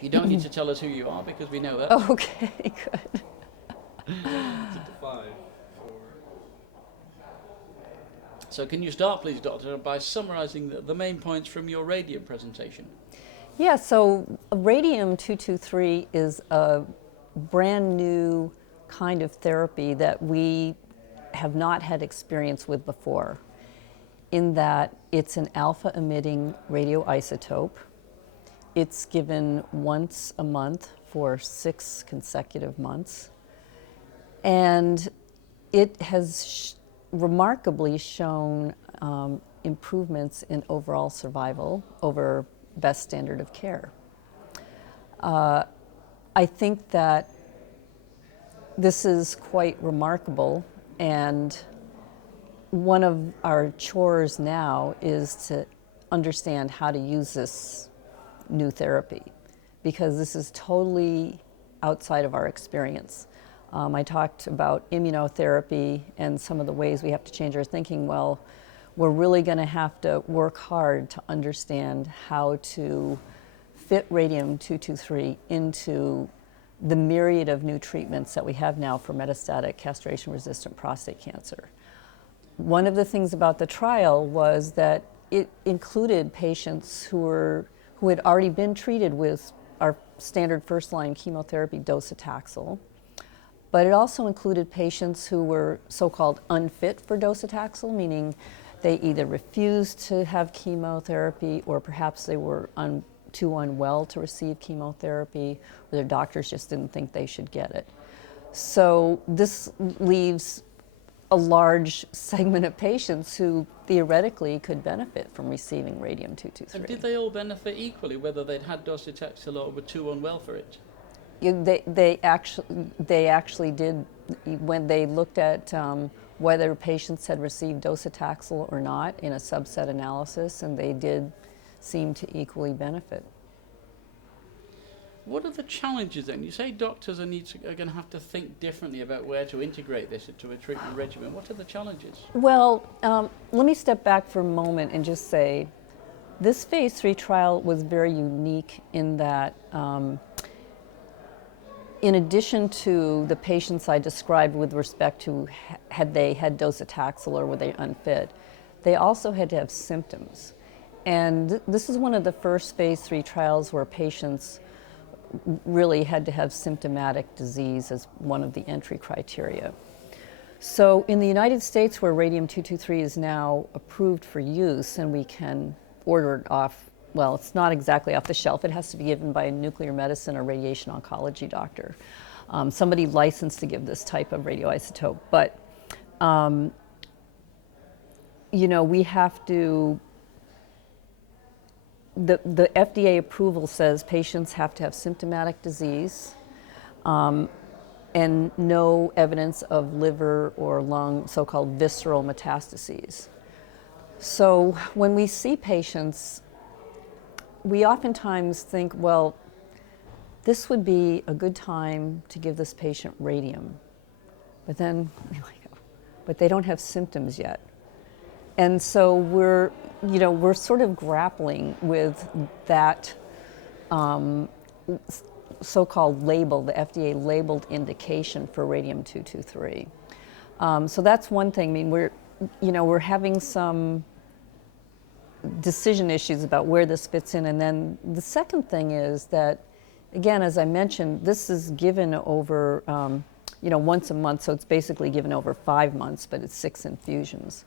You don't need to tell us who you are because we know that. Okay, good. So can you start, please, Doctor, by summarising the main points from your radium presentation? Yeah, so radium-223 is a brand new kind of therapy that we have not had experience with before, in that it's an alpha-emitting radioisotope. It's given once a month for 6 consecutive months. And it has remarkably shown improvements in overall survival over best standard of care. I think that this is quite remarkable, and one of our chores now is to understand how to use this new therapy, because this is totally outside of our experience. I talked about immunotherapy and some of the ways we have to change our thinking. Well, we're really going to have to work hard to understand how to fit radium-223 into the myriad of new treatments that we have now for metastatic castration-resistant prostate cancer. One of the things about the trial was that it included patients who had already been treated with our standard first-line chemotherapy docetaxel, but it also included patients who were so-called unfit for docetaxel, meaning they either refused to have chemotherapy, or perhaps they were too unwell to receive chemotherapy, or their doctors just didn't think they should get it. So this leaves a large segment of patients who theoretically could benefit from receiving radium-223. And did they all benefit equally, whether they'd had docetaxel or were too unwell for it? They actually did. When they looked at whether patients had received docetaxel or not in a subset analysis, and they did seem to equally benefit. What are the challenges then? You say doctors are going to have to think differently about where to integrate this into a treatment regimen. What are the challenges? Well, let me step back for a moment and just say this phase 3 trial was very unique in that in addition to the patients I described with respect to had they had docetaxel or were they unfit, they also had to have symptoms. And this is one of the first phase 3 trials where patients really had to have symptomatic disease as one of the entry criteria. So in the United States, where radium-223 is now approved for use and we can order it off, well, it's not exactly off the shelf. It has to be given by a nuclear medicine or radiation oncology doctor, somebody licensed to give this type of radioisotope. But, you know, we have to, the FDA approval says patients have to have symptomatic disease and no evidence of liver or lung, so-called visceral metastases. So when we see patients, we oftentimes think, well, this would be a good time to give this patient radium. But then, but they don't have symptoms yet. And so we're sort of grappling with that so-called label, the FDA labeled indication for radium-223. So that's one thing. I mean, we're having some decision issues about where this fits in. And then the second thing is that, again, as I mentioned, this is given over, once a month. So it's basically given over 5 months, but it's 6 infusions.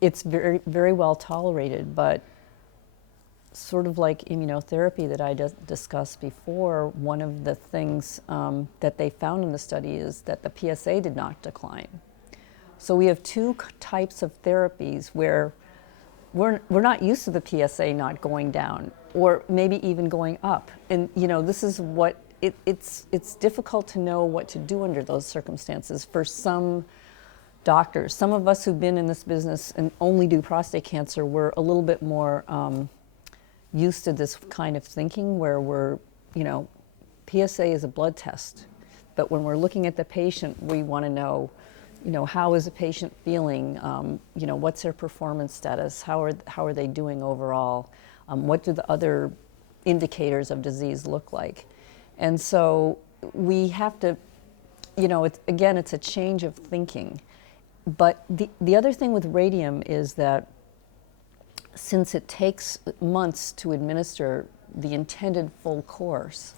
It's very, very well tolerated, but sort of like immunotherapy that I discussed before, one of the things that they found in the study is that the PSA did not decline. So we have 2 types of therapies where we're not used to the PSA not going down, or maybe even going up. And this is what it's difficult to know what to do under those circumstances for some doctors. Some of us who've been in this business and only do prostate cancer, we're a little bit more used to this kind of thinking where PSA is a blood test. But when we're looking at the patient, we want to know, how is the patient feeling? What's their performance status? How are they doing overall? What do the other indicators of disease look like. And so we have to, you know, it's a change of thinking. But the other thing with radium is that since it takes months to administer the intended full course,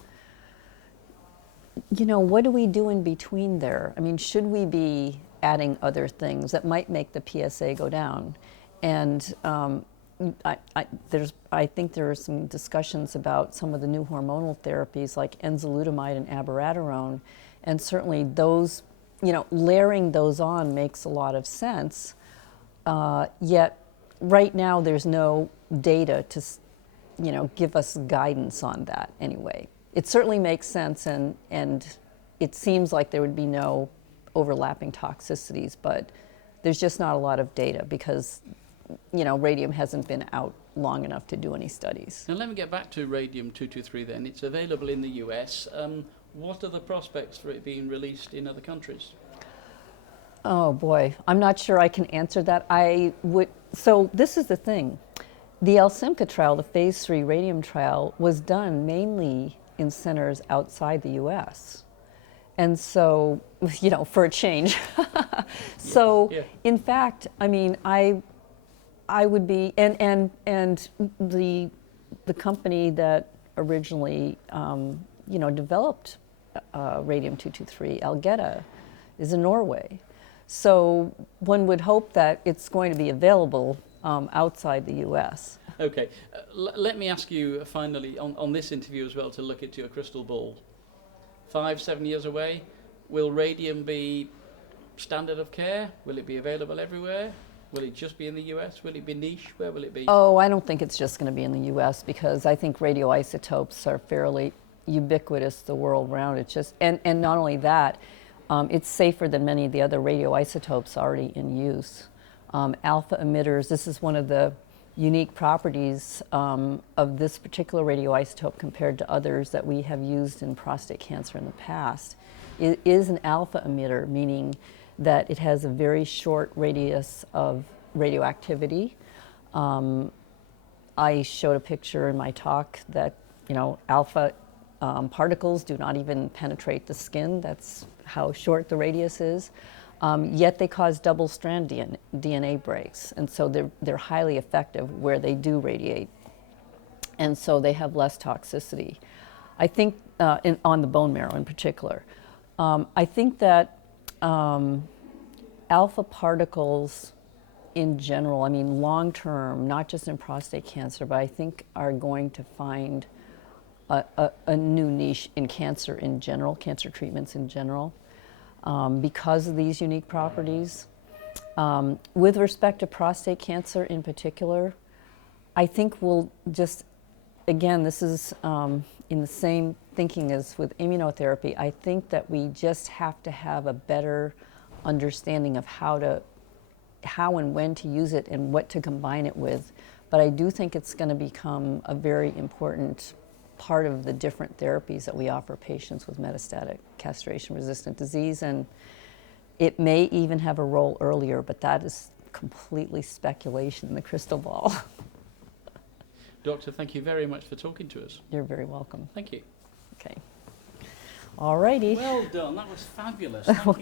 you know, what do we do in between there? I mean, should we be adding other things that might make the PSA go down? And I think there are some discussions about some of the new hormonal therapies like enzalutamide and abiraterone, and certainly those, you know, layering those on makes a lot of sense. Yet, right now, there's no data to, you know, give us guidance on that anyway. It certainly makes sense, and it seems like there would be no overlapping toxicities, but there's just not a lot of data because, you know, radium hasn't been out long enough to do any studies. Now let me get back to radium-223 then. It's available in the US. What are the prospects for it being released in other countries? Oh boy, I'm not sure I can answer that. So this is the thing. The Alsimca trial, the phase 3 radium trial, was done mainly in centers outside the US. And so, you know, for a change. So, Yeah. in fact, I mean, I would be, and the company that originally, you know, developed radium-223, Algeta, is in Norway. So one would hope that it's going to be available outside the US. Okay, let me ask you finally on this interview as well to look into your crystal ball. 5-7 years away, will radium be standard of care? Will it be available everywhere? Will it just be in the US? Will it be niche? Where will it be? Oh, I don't think it's just going to be in the US because I think radioisotopes are fairly ubiquitous the world around. It's just, and not only that, it's safer than many of the other radioisotopes already in use. Alpha emitters, this is one of the unique properties of this particular radioisotope compared to others that we have used in prostate cancer in the past. It is an alpha emitter, meaning that it has a very short radius of radioactivity. I showed a picture in my talk that, you know, alpha particles do not even penetrate the skin. That's how short the radius is. Yet they cause double-strand DNA breaks, and so they're highly effective where they do radiate, and so they have less toxicity. I think on the bone marrow in particular. I think that alpha particles in general, I mean long-term, not just in prostate cancer, but I think are going to find a new niche in cancer in general, cancer treatments in general. Because of these unique properties. With respect to prostate cancer in particular, I think we'll just, again, this is in the same thinking as with immunotherapy, I think that we just have to have a better understanding of how and when to use it and what to combine it with. But I do think it's going to become a very important part of the different therapies that we offer patients with metastatic castration-resistant disease, and it may even have a role earlier, but that is completely speculation in the crystal ball. Doctor, thank you very much for talking to us. You're very welcome. Thank you. Okay. All righty. Well done, that was fabulous. Thank you.